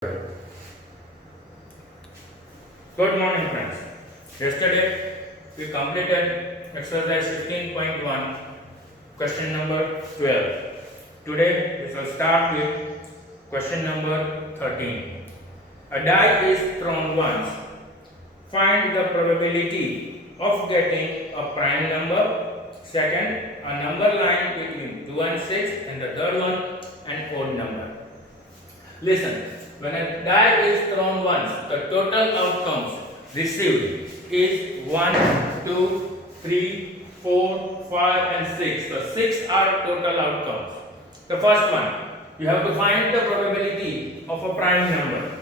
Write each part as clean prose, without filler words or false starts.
Good morning, friends. Yesterday we completed exercise 15.1, question number 12. Today we shall start with question number 13. A die is thrown once. Find the probability of getting a prime number. Second, a number line between 2 and 6, and the third one, an odd number. Listen. When a die is thrown once, the total outcomes received is 1, 2, 3, 4, 5 and 6. So 6 are total outcomes. The first one, you have to find the probability of a prime number.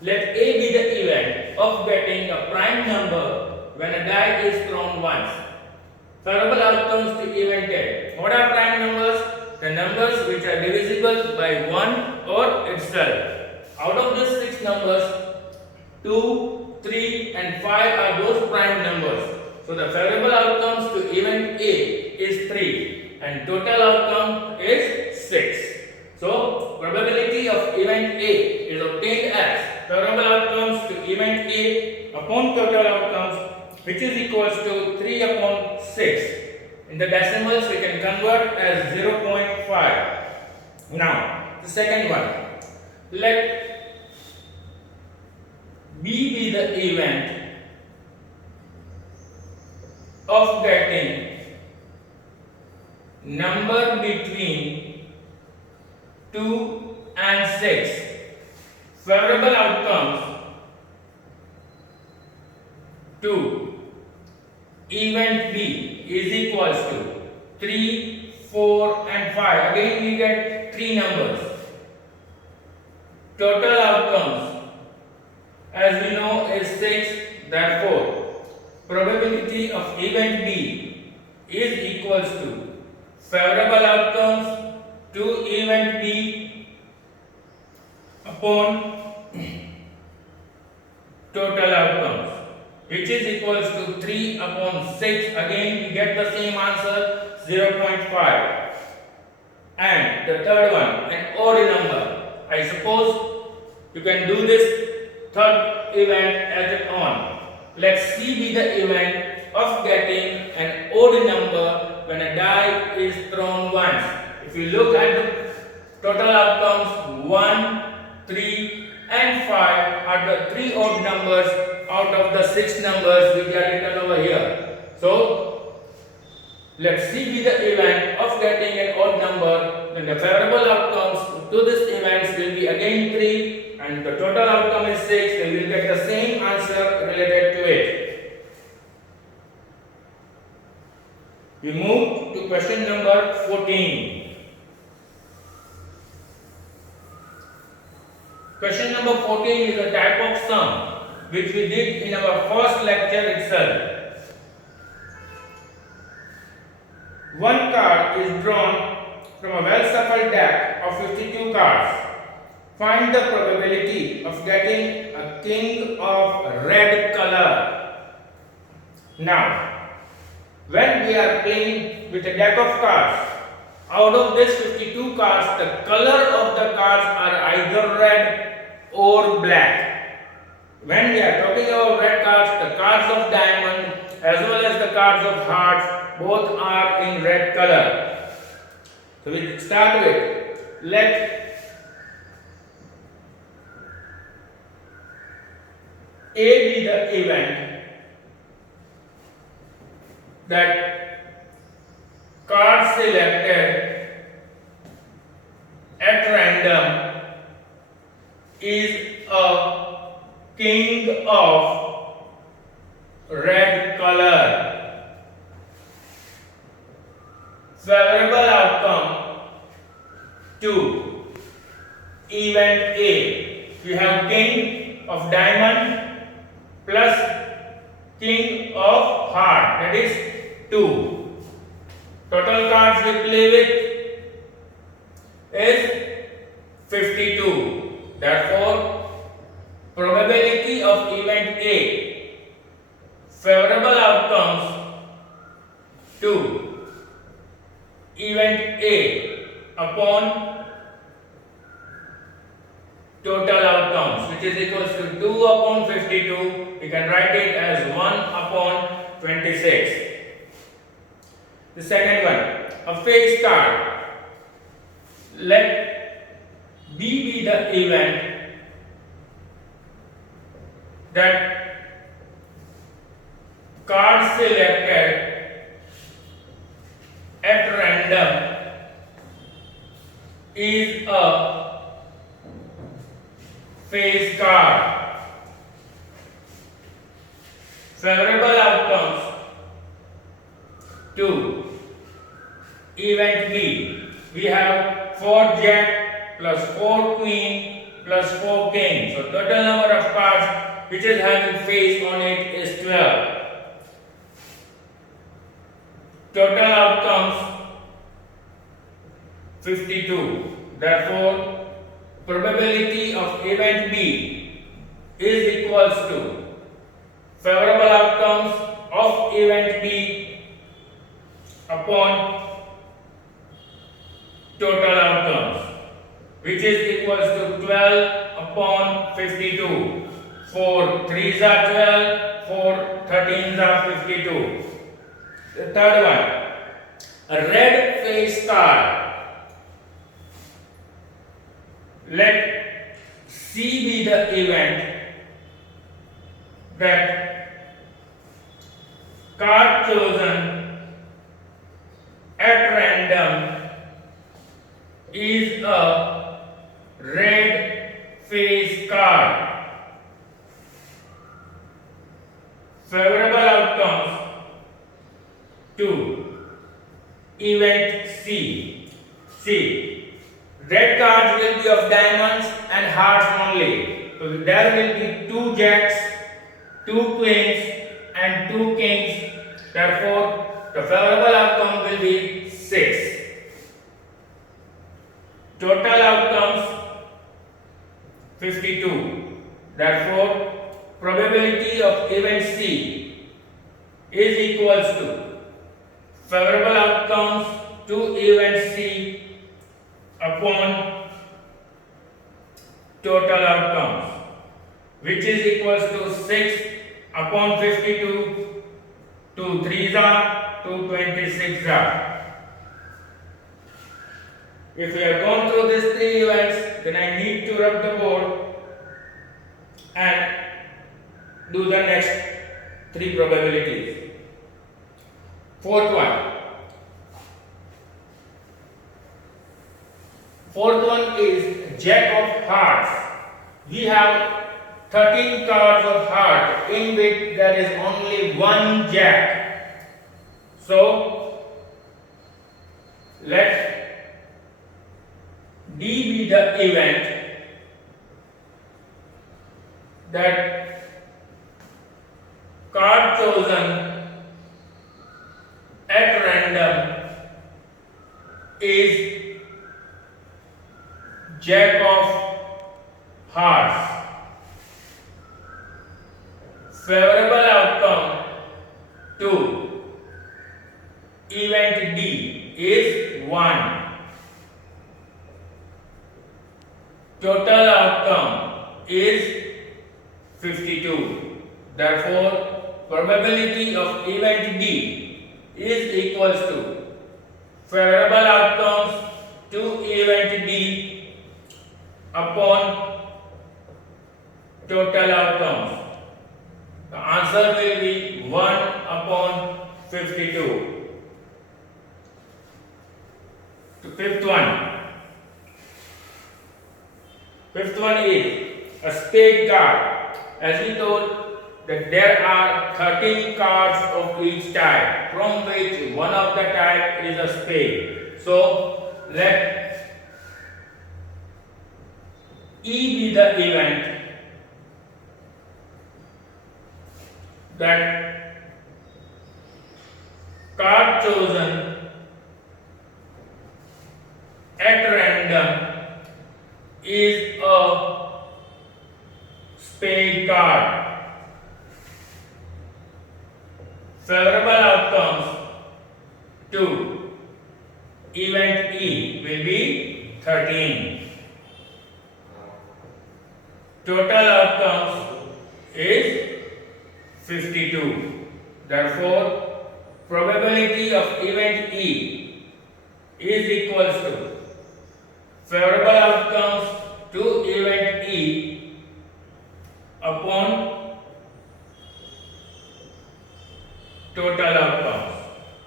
Let A be the event of getting a prime number when a die is thrown once. Favorable outcomes to event A. What are prime numbers? The numbers which are divisible by 1 or itself. Out of these 6 numbers, 2, 3 and 5 are those prime numbers. So the favorable outcomes to event A is 3 and total outcome is 6. So probability of event A is obtained as favorable outcomes to event A upon total outcomes, which is equals to 3 upon 6. In the decimals we can convert as 0.5. Now the second one, let B be the event of getting number between 2 and 6. Favorable outcomes to event B is equals to 3, 4 and 5. Again we get 3 numbers. Total outcomes, as we know, is 6. Therefore, probability of event B is equals to favorable outcomes to event B upon total outcomes, which is equals to 3 upon 6. Again, we get the same answer, 0.5. And the third one, an odd number. I suppose you can do this third event as an on. Let C be the event of getting an odd number when a die is thrown once. If you look at the total outcomes, 1, 3 and 5 are the 3 odd numbers out of the 6 numbers which are written over here. So let C be the event of getting an odd number, then the favorable outcomes to this event will be again 3 and the total outcome is 6. Then we will get the same answer related to it. We move to question number 14. Question number 14 is a type of sum which we did in our first lecture itself. One card is drawn from a well-shuffled deck of 52 cards. Find the probability of getting a king of red color. Now, when we are playing with a deck of cards, out of this 52 cards, the color of the cards are either red or black. When we are talking about red cards, the cards of diamond as well as the cards of hearts, both are in red color. So we start with, let A be the event that card selected at random is a king of red color. Favorable outcome to event A. You have king of diamond plus king of heart, that is 2. Total cards we play with is 52. Therefore, probability of event A, favorable outcomes to event A upon total outcome which is equals to 2 upon 52. We can write it as 1 upon 26. The second one, a face card. Let B be the event that card selected at random is a face card. Favorable outcomes to event B. We have 4 jack plus 4 queen plus 4 king. So total number of cards which is having face on it is 12. Total outcomes 52. Therefore, probability of event B is equals to favorable outcomes of event B upon total outcomes, which is equals to 12 upon 52. 4 3s are 12, 4 13s are 52. The third one, a red face card. Let C be the event that card chosen at random is a red face card. Favorable outcomes to event C. C. Red cards will be of diamonds and hearts only. So there will be 2 jacks, 2 queens and 2 kings. Therefore, the favorable outcome will be 6. Total outcomes 52. Therefore, probability of event C is equals to favorable outcomes to event C upon total outcomes, which is equals to 6 upon 52. 2 3s are 2 26 are. If we have gone through these 3 events, then I need to rub the board and do the next 3 probabilities. Fourth one is Jack of Hearts. We have 13 cards of heart in which there is only 1 Jack. So let D be the event that card chosen at random is Jack of Hearts. Favorable outcome to event D is 1. Total outcome is 52. Therefore, probability of event D is equals to favorable outcomes to event D upon total outcomes. The answer will be 1 upon 52. The fifth one is a spade card. As we told that there are 13 cards of each type, from which one of the type is a spade. So let E be the event that card chosen at random is a spade card. Favorable outcomes to event E will be 13. total outcomes is 52. Therefore, probability of event E is equals to favorable outcomes to event E upon total outcomes,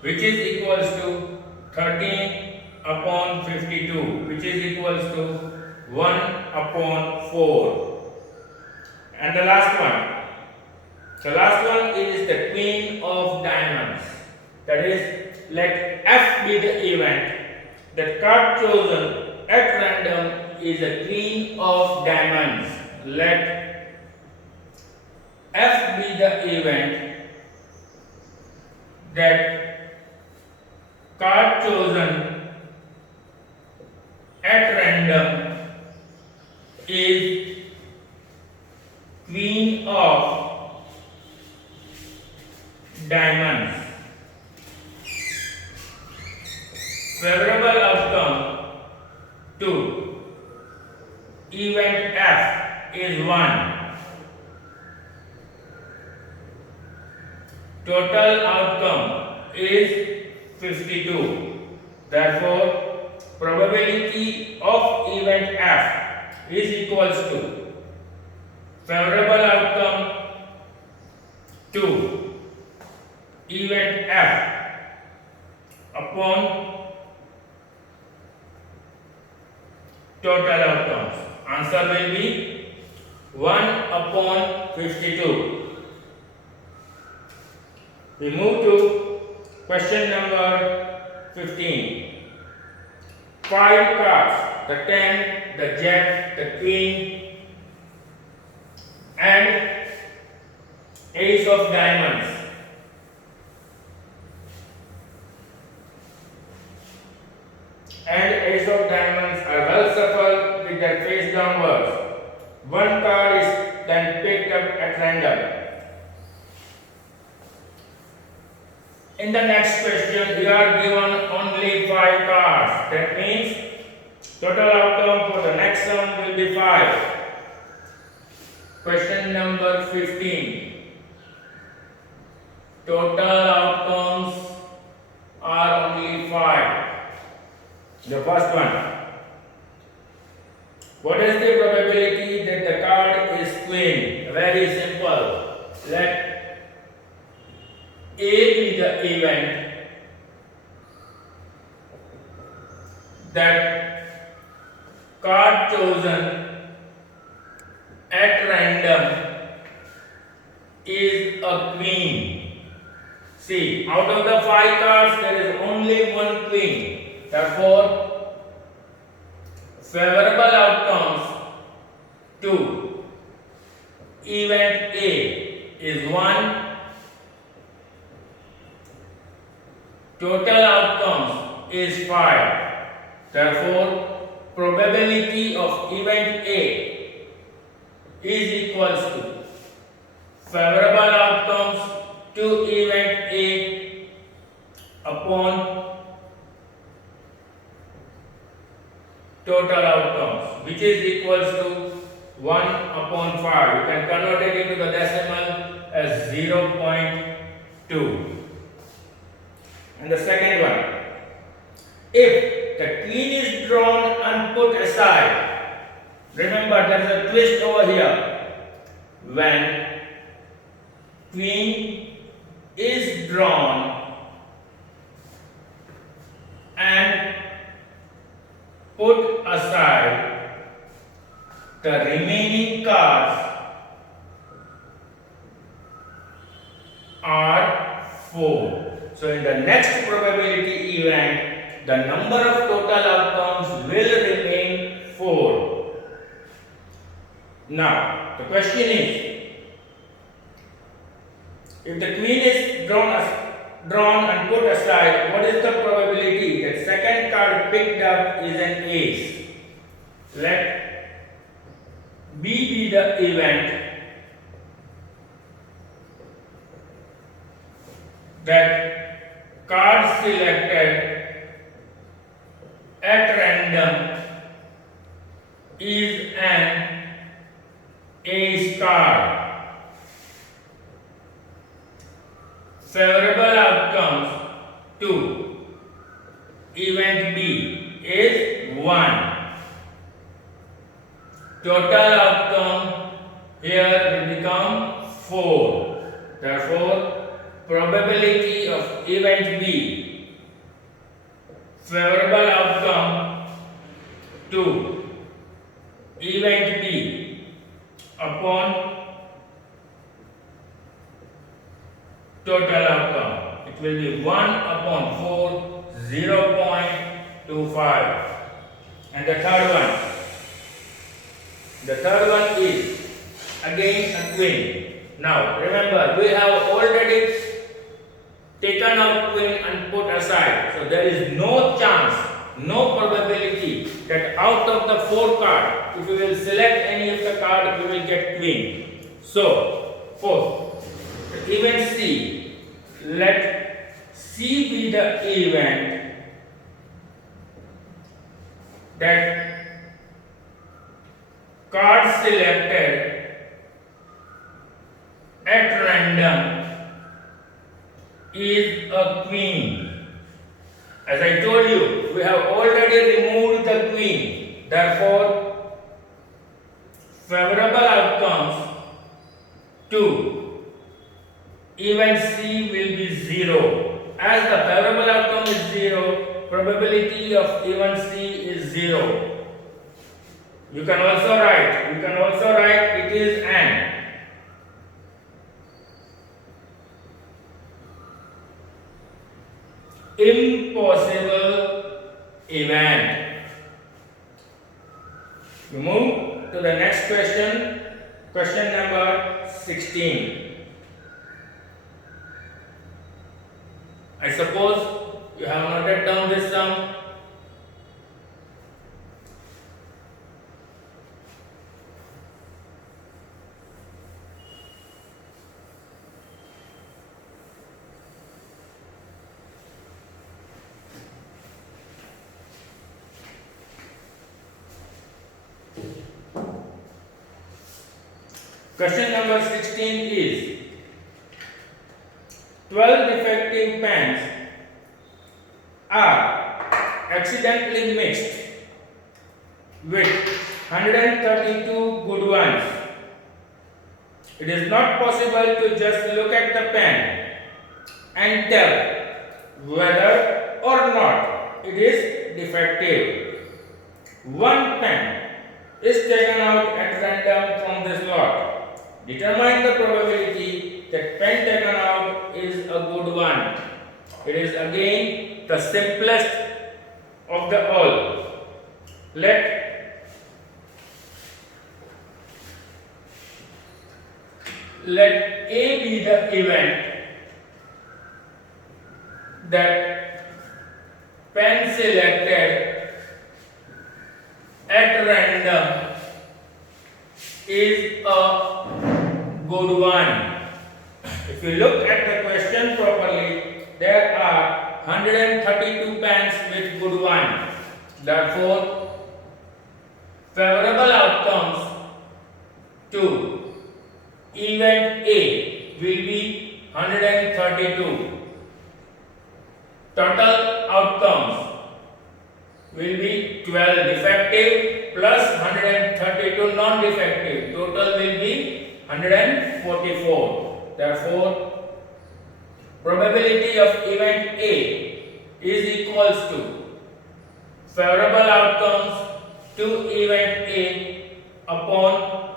which is equals to 13 upon 52, which is equals to 1 upon 4. And the last one is the queen of diamonds. That is, let F be the event. The card chosen at random is the queen of diamonds. Let F be the event that card chosen at random is queen of diamonds. Favorable outcome to event F is 1. Total outcome is 52. Therefore, probability of event F is equals to favorable outcome to event F upon total outcomes. Answer will be 1 upon 52. We move to question number 15. 5 cards, the 10, the jack, the queen, and ace of diamonds. And ace of diamonds are well shuffled with their face downwards. One card is then picked up at random. In the next question, we are given only 5 cards. That means total outcome for the next sum will be 5. Question number 15. Total outcomes are only 5. The first one. What is the probability that the card is queen? Very simple. Let A be the event that card chosen at random is a queen. See, out of the 5 cards, there is only one queen. Therefore, favorable outcomes to event A is 1. Total outcomes is 5. Therefore, probability of event A is equals to favorable outcomes to event A upon total outcomes, which is equals to 1 upon 5. You can convert it into the decimal as 0.2. And the second one, if the queen is drawn and put aside, remember there is a twist over here. When queen is drawn and put aside, the remaining cards are 4. So in the next probability event, the number of total outcomes will remain 4. Now, the question is, if the queen is drawn and put aside, what is the probability that second card picked up is an ace? Let B be the event that card selected at random is an A star. Favorable outcomes to event B is 1. Total outcome here will become 4. Therefore, probability of event B, favorable outcome to event B upon total outcome, it will be 1 upon 4, 0.25. And the third one is again a queen. Now remember, we have already taken out queen and put aside, so there is no chance, no probability that out of the 4 cards, if we will select any of the cards, we will get queen. So for event C, let C be the event that card selected at random is a queen. As I told you, we have already removed the queen. Therefore, favorable outcomes to event C will be 0. As the favorable outcome is 0, probability of event C is 0. You can also write it is an impossible event. We move to the next question, question number 16. I suppose you have noted down this sum. Question number 16 is 12 defective pens are accidentally mixed with 132 good ones. It is not possible to just look at the pen and tell whether or not it is defective. One pen is taken out at random from this lot. Determine the probability that pen taken out is a good one. It is again the simplest of the all. Let A be the event that pen selected at random is a good one. If you look at the question properly, there are 132 pens with good one. Therefore, favorable outcomes to event A will be 132. Total outcomes will be 12 defective plus 132 non-defective. Total will be 144. Therefore, probability of event A is equals to favorable outcomes to event A upon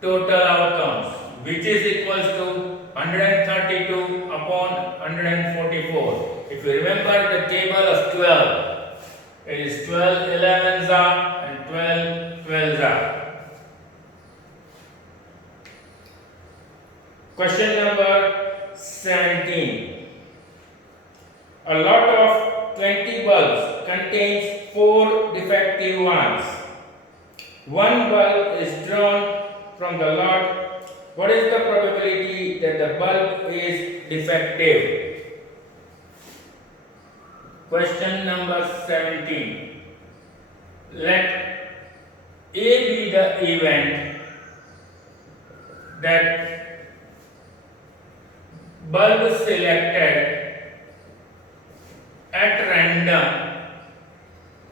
total outcomes, which is equals to 132 upon 144. If you remember the table of 12, it is 12 11s are and 12 12s are. Question number 17. A lot of 20 bulbs contains 4 defective ones. One bulb is drawn from the lot. What is the probability that the bulb is defective? Question number 17. Let A be the event that bulb selected at random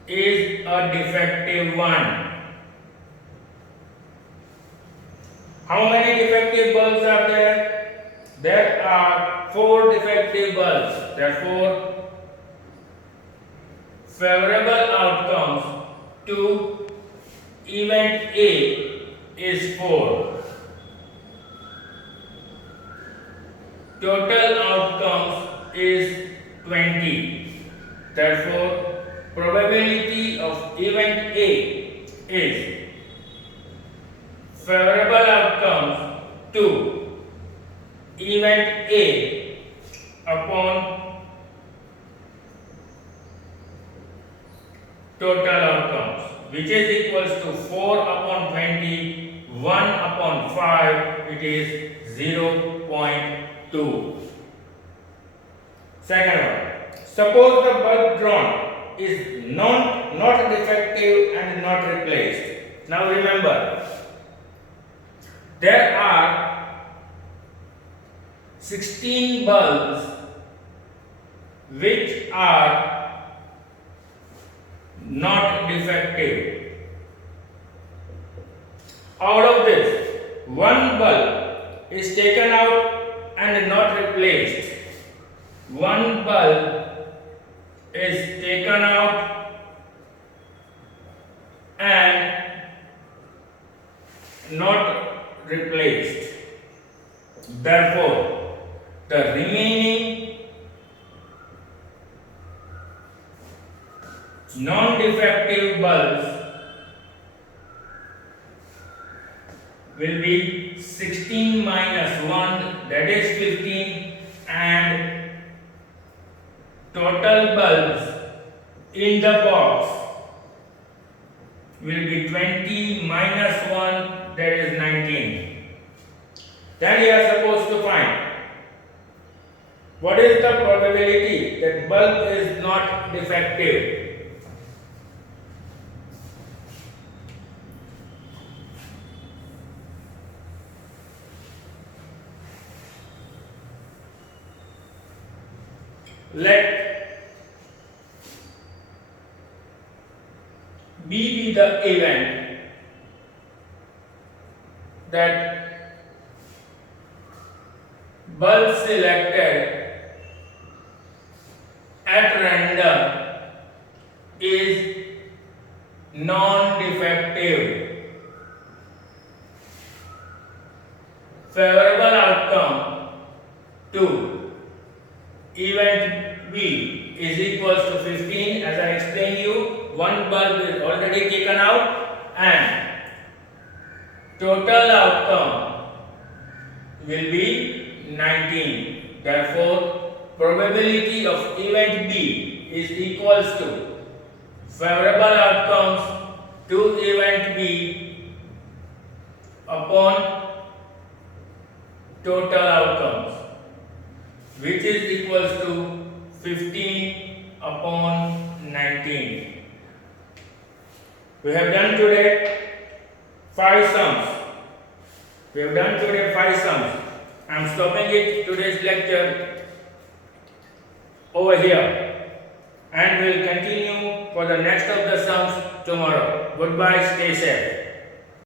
is a defective one. How many defective bulbs are there? There are 4 defective bulbs. Therefore, favorable outcomes to event A is 4. Total outcomes is 20. Therefore, probability of event A is favorable outcomes to event A upon total outcomes, which is equals to 4 upon 20, 1 upon 5, it is 0.2. Second one, suppose the bulb drawn is not defective and not replaced. Now remember, there are 16 bulbs which are not defective. Out of this, one bulb is taken out and not replaced. One bulb is taken out and not replaced. Therefore, the remaining non-defective bulbs will be 16 minus 1, that is 15, and total bulbs in the box will be 20 minus 1, that is 19. Then you are supposed to find what is the probability that bulb is not defective. Let B be the event that bulb selected at random is non-defective. Favorable outcome to event B is equals to 15. As I explained you, one bulb is already taken out and total outcome will be 19. Therefore, probability of event B is equals to favorable outcomes to event B upon total outcomes, which is equals to 15 upon 19. We have done today 5 sums. We have done today 5 sums. I am stopping it today's lecture over here and will continue for the next of the sums tomorrow. Goodbye, stay safe.